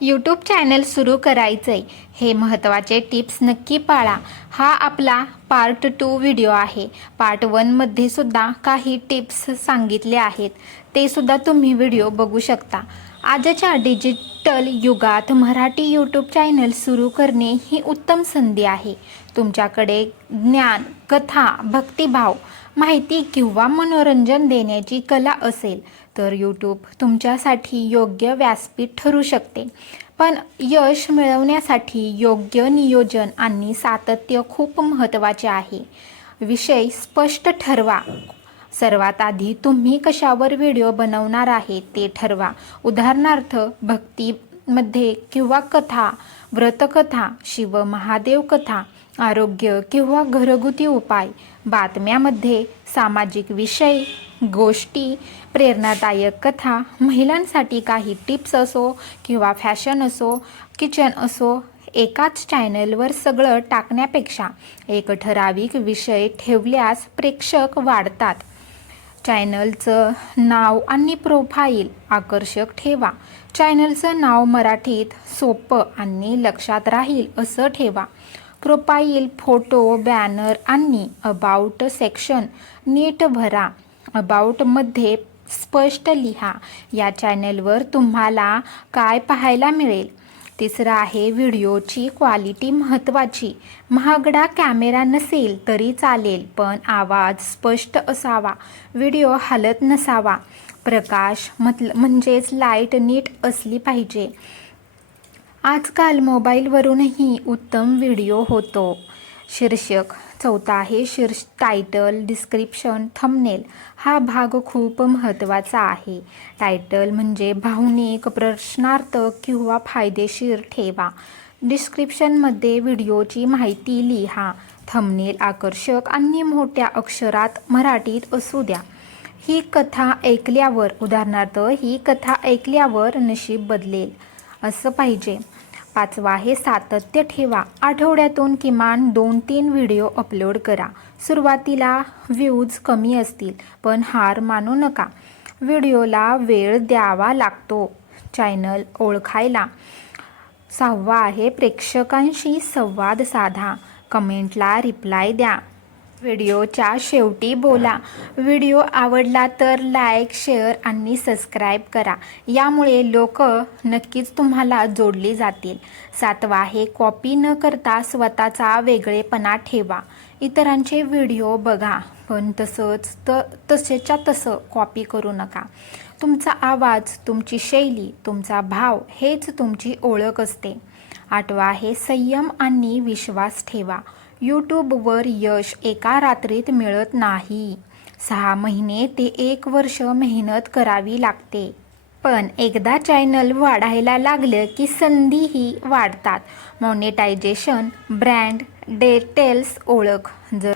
YouTube channel सुरू करायचंय हे महत्त्वाचे टिप्स नक्की पाळा. हा आपला पार्ट 2 व्हिडिओ आहे. पार्ट 1 मध्ये सुद्धा काही टिप्स सांगितले आहेत, ते सुद्धा तुम्ही व्हिडिओ बघू शकता. आजच्या डिजिटल युगात मराठी यूट्यूब चॅनल सुरू करणे ही उत्तम संधी आहे. तुमच्याकडे ज्ञान, कथा, भक्तिभाव, माहिती किंवा मनोरंजन देण्याची कला असेल तर यूट्यूब तुमच्यासाठी योग्य व्यासपीठ ठरू शकते. पण यश मिळवण्यासाठी योग्य नियोजन आणि सातत्य खूप महत्त्वाचे आहे. विषय स्पष्ट ठरवा. सर्वात आधी तुम्ही कशावर व्हिडिओ बनवणार आहे ते ठरवा. उदाहरणार्थ भक्तीमध्ये किंवा कथा, व्रतकथा, शिव महादेव कथा, आरोग्य किंवा घरगुती उपाय, बातम्यामध्ये सामाजिक विषय, गोष्टी, प्रेरणादायक कथा, महिलांसाठी काही टिप्स असो किंवा फॅशन असो, किचन असो. एकाच चॅनलवर सगळं टाकण्यापेक्षा एक ठराविक विषय ठेवल्यास प्रेक्षक वाढतात. चॅनलचं नाव आणि प्रोफाईल आकर्षक ठेवा. चॅनलचं नाव मराठीत सोपं आणि लक्षात राहील असं ठेवा. प्रोफाईल फोटो, बॅनर आणि अबाउट सेक्शन नीट भरा. अबाउटमध्ये स्पष्ट लिहा या चॅनलवर तुम्हाला काय पाहायला मिळेल. तिसरं आहे व्हिडिओची क्वालिटी महत्त्वाची. महागडा कॅमेरा नसेल तरी चालेल, पण आवाज स्पष्ट असावा. व्हिडिओ हलत नसावा. प्रकाश म्हणजेच लाईट नीट असली पाहिजे. आजकाल मोबाईलवरूनही उत्तम व्हिडिओ होतो. शीर्षक. चौथा आहे टायटल, डिस्क्रिप्शन, थंबनेल. हा भाग खूप महत्त्वाचा आहे. टायटल म्हणजे भावनिक, प्रश्नार्थक किंवा फायदेशीर ठेवा. डिस्क्रिप्शनमध्ये व्हिडिओची माहिती लिहा. थंबनेल आकर्षक आणि मोठ्या अक्षरात मराठीत असू द्या. ही कथा ऐकल्यावर, उदाहरणार्थ ही कथा ऐकल्यावर नशीब बदलेल असं पाहिजे. पाचवा आहे सातत्य ठेवा. आठवड्यातून किमान 2-3 व्हिडिओ अपलोड करा. सुरुवातीला व्ह्यूज कमी असतील, पण हार मानू नका. व्हिडिओला वेळ द्यावा लागतो चॅनल ओळखायला. सहावा आहे प्रेक्षकांशी संवाद साधा. कमेंटला रिप्लाय द्या. व्हिडिओच्या शेवटी बोला. व्हिडिओ आवडला तर लाईक, शेअर आणि सबस्क्राईब करा. यामुळे लोक नक्कीच तुम्हाला जोडले जातील. सातवा आहे कॉपी न करता स्वतःचा वेगळेपणा ठेवा. इतरांचे व्हिडिओ बघा, पण तसेच्या तसं कॉपी करू नका. तुमचा आवाज, तुमची शैली, तुमचा भाव हेच तुमची ओळख असते. आठवा आहे संयम आणि विश्वास ठेवा. यूट्यूबवर यश एका रात्रीत मिळत नाही. 6 महिने ते 1 वर्ष मेहनत करावी लागते. पण एकदा चॅनल वाढायला लागलं की संधीही वाढतात. मॉनेटायझेशन, ब्रँड डिटेल्स, ओळख. जर